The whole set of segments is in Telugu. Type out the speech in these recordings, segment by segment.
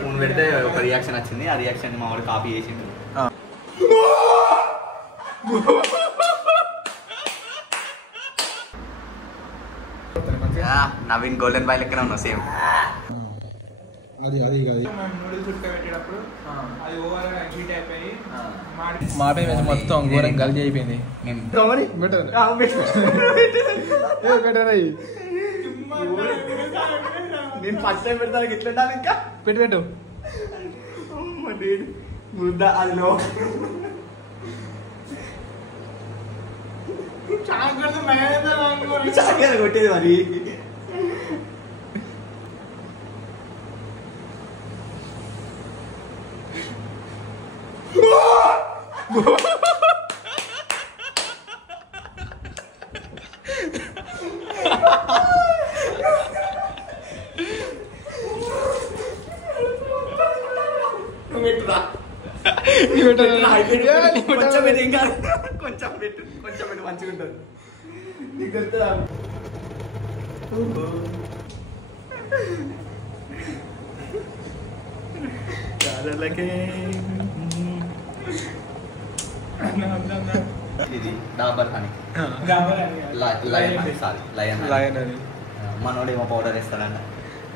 ఫోన్ పెడితే ఒక రియాక్షన్ వచ్చింది, ఆ రియాక్షన్ మా వాడు కాపీ చేసిండు. నవీన్ గోల్డెన్ బాయ్ లెక్కనే ఉన్నా సేమ్. అది అది అది నూడిల్స్ ఉడకబెట్టేటప్పుడు అది ఓవర్ హీట్ అయిపోయి మాపే మొత్తం ఘోరంగా గల్జీ అయిపోయింది. నేను ఫస్ట్ టైం పెడతాను ఇట్లా ఇంకా పెట్టు ముద్ద అదిలో చాకర కొట్టేది మరి. కొంచెం పెట్టు, ఇంకా కొంచెం పెట్టు మంచిగా ఉంటుంది. నీకు తెలుస్తుందా? ఇది డాబర్ హనీ, లయన్ అని. మనోడు ఏమో పౌడర్ వేస్తాడంట,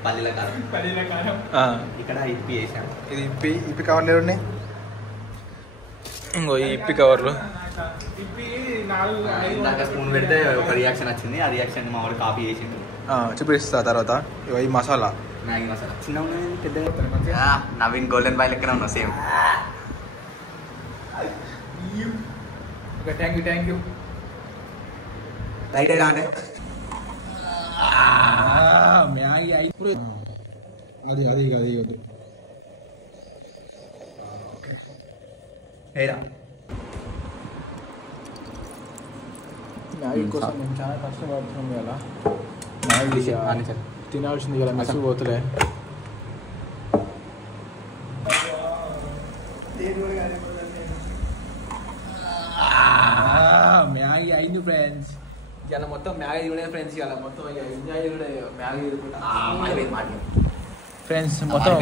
పల్లీల కారం. ఇక్కడ ఇప్పి వేసాం. ఇది ఇప్పి కవర్లు ఉన్నాయి. ఇంకో ఈ ఇప్పి కవర్లు ఇందాక స్పూన్ పెడితే ఒక రియాక్షన్ వచ్చింది, ఆ రియాక్షన్ మా వాడు కాపీ చేసిండు. చూపిస్తా తర్వాత. ఈ మసాలా మ్యాగీ మసాలా చిన్న పెద్ద. నవీన్ గోల్డెన్ బాయ్ లెక్కనే ఉన్నా సేమ్. థ్యాంక్ యూ రైట్ అంటే మ్యాగీ అయిపోయి అది అది అది మ్యాగీ కోసం మేము చాలా కష్టపడుతున్నాం కదా. మ్యాగీ తినాల్సింది కదా, మెస్సుకు పోతులే. మ్యాగీ అయింది ఫ్రెండ్స్. ఇలా మొత్తం మ్యాగీ కూడా ఫ్రెండ్స్, ఇలా మొత్తం ఎంజాయ్ కూడా మ్యాగీ ఫ్రెండ్స్. మొత్తం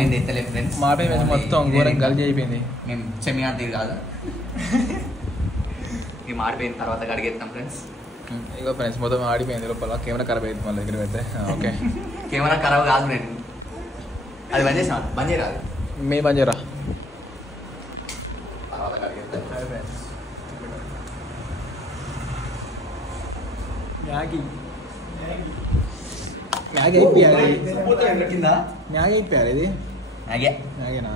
మాపే మొత్తం ఘోరంగా గల్జీ అయిపోయింది. మేము చెమియాంతి కాదు, ఈ మాడిపోయిన తర్వాత అడిగేస్తాం ఫ్రెండ్స్. ఇగో ఫ్రెండ్స్ మొత్తం ఆడిపోయింది లోపల. కెమెరా ఖరాబ్ అయింది మళ్ళీ దగ్గర పెడితే. ఓకే కెమెరా ఖరాబ్ కాదు నేను, అది బంద్ చేసిన, బంద్ చేయరాదు. మే బంద్ చేయరా తర్వాత అడిగేస్తాం. మ్యాగీ మ్యాగీ అయిపోయారు. కింద మ్యాగీ అయిపోయారు. ఇది మ్యాగీ మ్యాగీనా?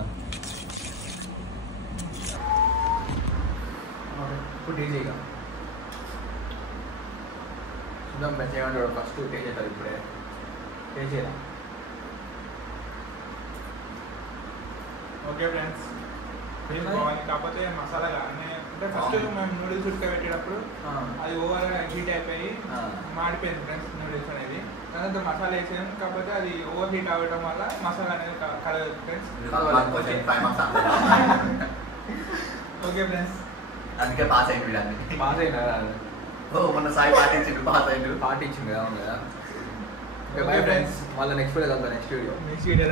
ఇప్పుడు టేస్ట్ చేయగా చూద్దాం. బెస్ట్ ఏమంటాడు ఫస్ట్ టేస్ట్ చేస్తారు. ఇప్పుడే టేస్ట్ చేయరా? ఓకే ఫ్రెండ్స్, కాకపోతే మసాలా అంటే ఫస్ట్ మేము నూడిల్స్ ఉడకబెట్టేటప్పుడు అది ఓవర్ హీట్ అయిపోయి మాడిపోయింది ఫ్రెండ్స్ నూడిల్స్ అనేది. దాంతో మసాలా వేసాం, కాకపోతే అది ఓవర్ హీట్ అవ్వడం వల్ల మసాలా అనేది కలగదు ఫ్రెండ్స్. ఓకే ఫ్రెండ్స్, అందుకే పాస్ అయింది. పాస్ అయినా మొన్న సాయి పాటించిండు, పాస్ అయిండు. పాటించింది కదా. ఓకే బాయ్ ఫ్రెండ్స్, మళ్ళీ నెక్స్ట్ వీడియో. Next video